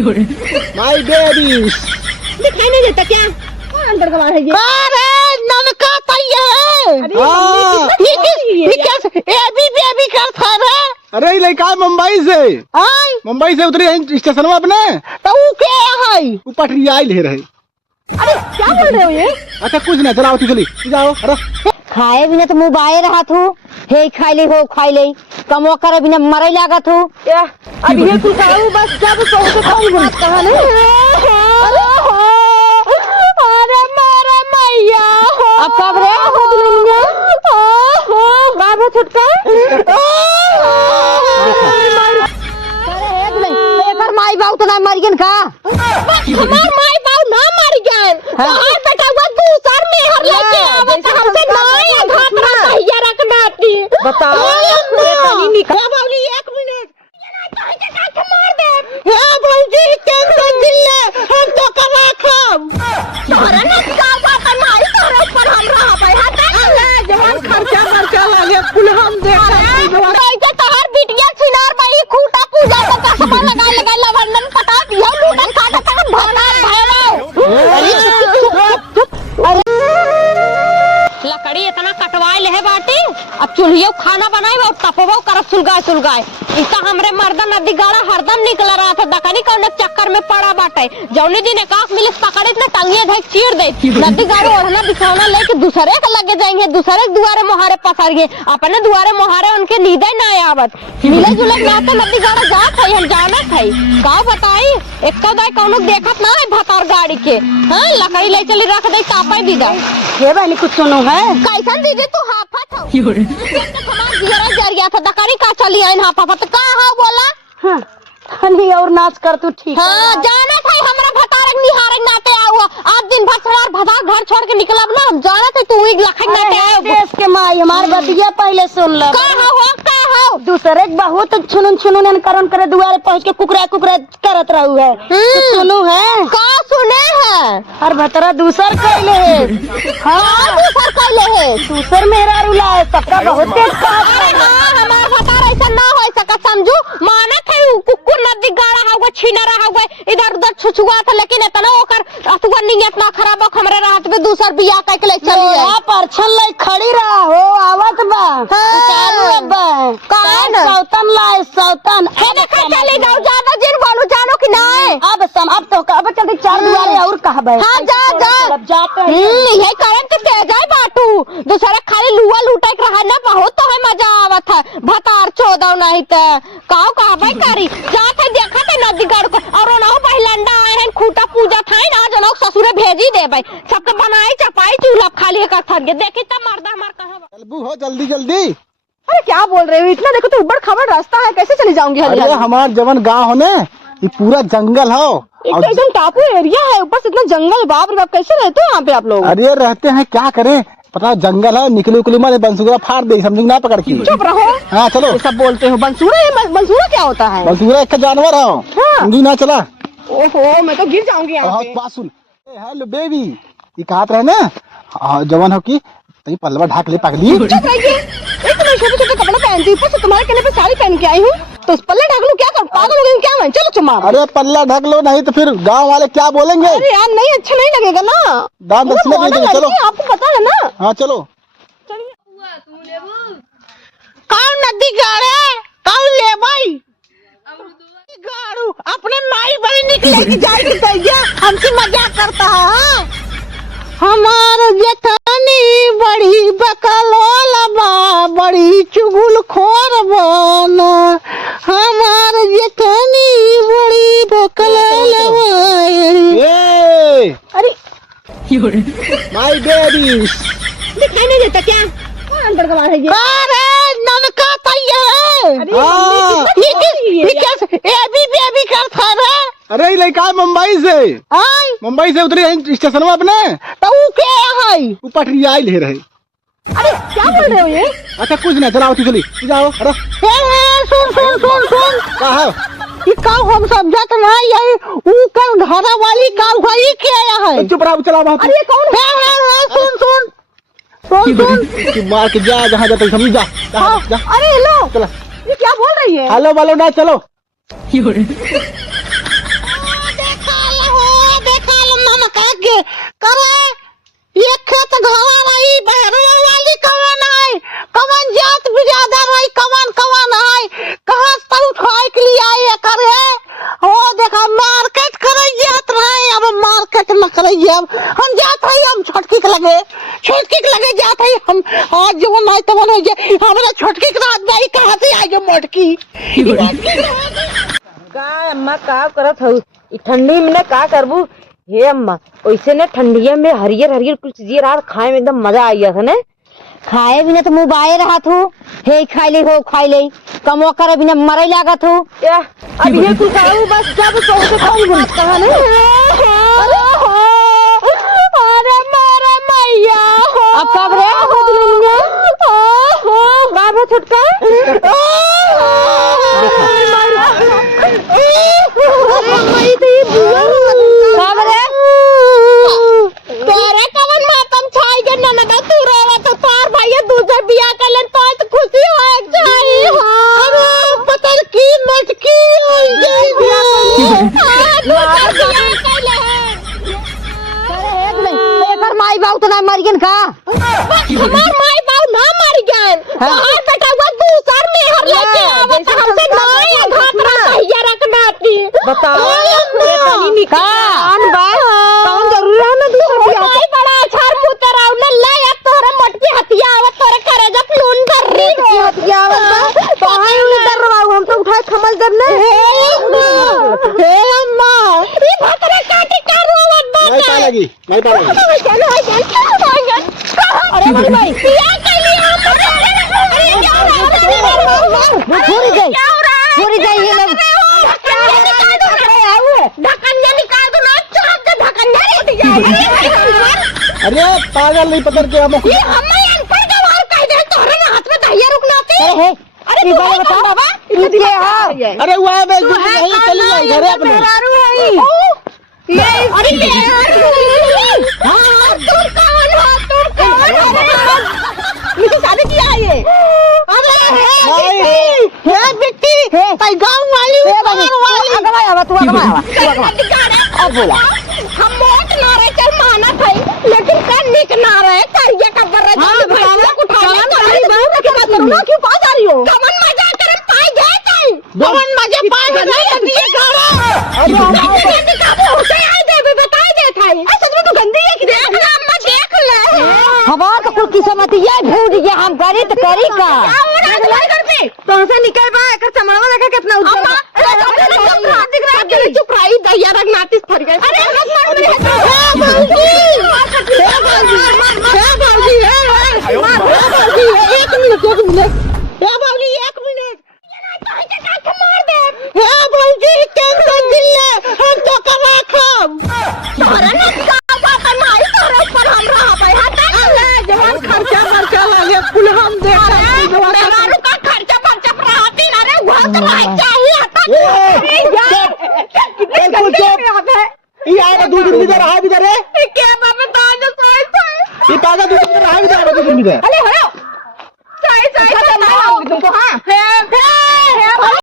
My baby दिखाई नहीं देता क्या? कौन अंदर कमा है ये? अरे नलका तैयार है। ये कैसे बेबी कर था रे। अरे ये लड़का मुंबई से मुंबई से उतरी है स्टेशन में अपने तो वो क्या है वो पटरिया आई ले रहे। अरे क्या बोल रहे हो ये? अच्छा कुछ ना चलाओ चली जाओ। अरे खाए बिना तो मुँह बाए रहा थू। हे खाई ले हो खाई ले कमो करे बिना मरे लागत हूँ। अब ये तू खाऊ बस जब सोच के खाऊ बात कहा नहीं। अरे मेरा मैया अब कब रे बाबू छुटका माई बाबू तो ना मर गए का? हमार माई बाबू ना मर गए। और बेटा वो दूसर में हर लेके आवत हमसे नहीं आधार पर सहिया रखना थी। बताओ ये कनी निकला बाबूजी 1 मिनट मार दे। हां भौजी टेंशन दिल्ले हम तो कमा खाम तोरा ना का बात माई तोरे पर हम रहा भाई हटा ले जवान खर्चा वाले कुल हम देखा तो तोहर बिटिया छिनार भाई खूटा पूजा का कसमा लगा लवंडन पटा दिया लूटन काटा तक भरना लकड़ी इतना कटवाए ले बाटे अब चूल्हियों खाना बनाए और तपवा कर सुलगाए इतना हमरे मर्दा नदी गाड़ा हरदम निकल रहा था दकनी कौन चक्कर में पड़ा बाटे जौनी दिन एकाक मिले पकड़े इतना टंगिए धक चीर दे नदी गाड़ी ओढ़ना बिछौना लेके दूसरे के लगे जाएंगे दूसरे दुआरे मोहारे पसारिए अपने दुआरे मोहारे उनके नींदे ना आवत मिले जुले नाते नदी गाड़ा जात है हम जाना है का बताई एक दाई कौनो देखत ना है भतार गाड़ी के। हां लकड़ी ले चली रख दे तापा दीदा ये वाली कुछ सुनो है कैसन दीदी तू हाफा था हमार जीरा जरिया था दकड़ी का चली आइन हाफा तो का हां बोला हां हनी और नाच कर तू ठीक हां जाना था हमरा भतारक निहारक नाते आओ आज दिन भर सवार भतार घर छोड़ के निकलब ना हम जाना था तू एक लखन नाते आओ देश के माई हमार बतिया पहले सुन ल का हो दूसरे बहुत छुनुन करन करे दुआरे पहुंच के कुकरा करत रहू है तो सुनू है का सुने है और भतरा दूसर कैले है। हां दूसर कैले है दूसर मेरा रुला है सबका बहुत तेज पास है। हां हमार भतार ऐसा ना होय सका समझू मानत है कुकुर नदी गाड़ा होगा छीना रहा होगा इधर उधर छुछुआ था लेकिन इतना ओकर अथवा नियत ना खराब हो हमरे रात में दूसर बियाह कह के ले चली है परछन ले खड़ी रहा हो आवत बा उतारू अब सौतन लाए सौतन है देखा चले जाओ ज्यादा जिन बोलू जानो कि ना अब तो अब चल 4 दुआरे और कहबे। हां जा जाते हैं ये करंट तेज है बाटू दूसरे खाली लुआ लूटे के रहा ना बहुत तो है मजा आवत है भतार चोदौ नहीं त काओ कहबे करी जात है देखा ते नदी गढ़ को और ना पहिलंडा आए हैं खूटा पूजा थाई ना जनों ससुरे भेजी देबे सबके बनाई चपाई चूल्हा खाली एक थर के देखी त मर्दा हमार कहबे चलबू हो जल्दी। अरे क्या बोल रहे हो इतना देखो तो ऊबड़ खाबड़ रास्ता है कैसे चली जाऊंगी? अरे हमार जवन गाँव हो ने ये पूरा जंगल हो एकदम टापू एरिया है ऊपर से इतना जंगल बाप रे बाप कैसे रहते हो यहाँ पे आप लोग? अरे रहते हैं क्या करें पता जंगल है निकली मारे बंसुरा फाड़ दे समझ ना पकड़ के चुप रहो। हाँ चलो सब बोलते हो बंसुरा क्या होता है? बंसुरा एक जानवर है समझी ना चला। ओहो मैं तो गिर जाऊंगी यहाँ पे। बात सुन हेलो बेबी ये कहा रहे ना जवान हो की तो पलवा ढाक ले पगली। चुप रहिए एक तो मैं छोटे कपड़े पहनती हूँ तो तुम्हारे कहने पे साड़ी पहन के आई हूँ तो उस पल्ले ढक लूं क्या कर पागल हो गई क्या मैं? चलो चुमा। अरे पल्ला ढक लो नहीं तो फिर गांव वाले क्या बोलेंगे? अरे यार नहीं अच्छा नहीं लगेगा ना दाम चलो आपको पता है ना। हाँ चलो कौन नदी गाड़े कौन ले भाई गाड़ू अपने माई बड़ी निकलेगी जाएगी तैया हमसे मजाक करता है। हमार जेठानी बड़ी बकलोल बा बड़ी चुगल खोर बन हमार जेठानी बड़ी बकलोल अरे माय बेबी दिखाई नहीं देता क्या? कौन अंदर कमा है ये? अरे नलका तैयार है। ये कैसे बेबी कर था रे? अरे लड़का मुंबई से उतरी है स्टेशन में अपने तो वो क्या है वो पटरिया आई ले रहे। अरे क्या बोल रहे हो ये? अच्छा कुछ ना चलाओ चली जाओ। अरे सुन कहा ये काऊ हम समझत ना यही वो कल घरा वाली काऊ है क्या है? चुप रहो चला बात। अरे कौन है? सुन मार के जा जहाँ जाते समझ जा। अरे हेलो चला ये क्या बोल रही है? हेलो बोलो ना चलो तो घरा रही बहरवा वाली कवन है, कवन जात बिरादर है, कवन कवन है, कहाँ से उठाए के लिए आई कर है। हो देखा मार्केट करे जात रहे, अब मार्केट न करे अब हम जात है, हम छोटकी के लगे जात है हम। आज जो नहीं तो बन हो जाए हमारा छोटकी के रात भाई कहाँ से आई जो मोटकी। का अम्मा का करत हऊ ई ठंडी में का करबू। हे अम्मा ओइसे ने ठंडिया में हरियर हरियर कुछ चीज रात खाए में एकदम मजा आइया था ने। खाए बिना तो मुंह बाए रहा थू। हे खाई ले हो खाई ले कमो करे बिना मरे लागत हूँ। अब ये कुछ खाऊ बस जब पहुंचे खाऊ बात कहा ने। अरे मारा मैया अब कब रे हो दुनिया बाबा छुटका तोरे कवन मातम छाई के ननद तू रोवा तो तार भाई दूसरे बियाह कर ले तो खुशी होए जाई। अरे पता की मत की होई जाई दूसरे बियाह कर ले। एकर माई बाऊ तो ना मर गन का। हमार माई बाऊ ना मर गन तोहर बेटा वो दूसर मेहर लेके आवत हमसे नहीं घातरा कहिया रखनाती। बताओ ये तनी में कान बा कौन जरूरी है ना दूसर बियाह माई बड़ा अछार पुत्र आउ न ले या तोरे मोटकी हथिया आवत तोरे करे जब लून कर री हथिया आवत तोहाई ने डरवाऊ हम तो उठाए खमल दर ने। हे अम्मा ई भतरे काटी का रोवत बा नहीं पा लगी अरे भाई भाई क्या कर लिया अरे क्या हो रहा है छोड़ी गई ये लोग ढक्कन निकाल दो ना चाप दे ढक्कन अरे पागल नहीं पकड़ के हम ये हमें अनपढ़ गवार कह दे तोरे हाथ में दहिया रुकना थे। अरे तू बता बाबा ये हां अरे वो है बे नहीं चली आई घर अपने ये अरे हां तुम कौन मुझे शादी किया है ये। अरे हे बिट्टी भाई गांव वाली शहर वाली अगवा तू अगवा अब बोला हम मोट ना रहे चल माना थे लेकिन कर निक ना रहे करिए कबर रहे हां भैया उठा ले तुम्हारी बहू के बात करो ना क्यों पा जा रही हो कमन मजा कर पाई गए थे कवन मजे पाए नहीं दिए गाड़ा। अरे काबू होते आई दे भी बताई दे था सच में तू गंदी है कि देख ले अम्मा देख ले हवा तो कुल की समझ ये भूल ये हम करी तो करी का घर पे तो से निकल बा कर समझवा देखा कितना उज्जवल दिख रहा है चुप रही दहिया रख नाटिस फर गए। अरे हाथ मार मेरे एक मिनट मार दे हे भौजी टेंशन दिले हम तो करा खाम तोरा न का बात नहीं तोरे पर हमरा भाई हटा ले जवान खर्चा लगे कुल हम दे मेहरारू का खर्चा प्राती ना रे वो तो भाई चाहिए हटा ये आएगा दूध इधर रहा इधर है क्या बाबा ताज सोई ये पागल दूध इधर रहा इधर दूध इधर अरे हो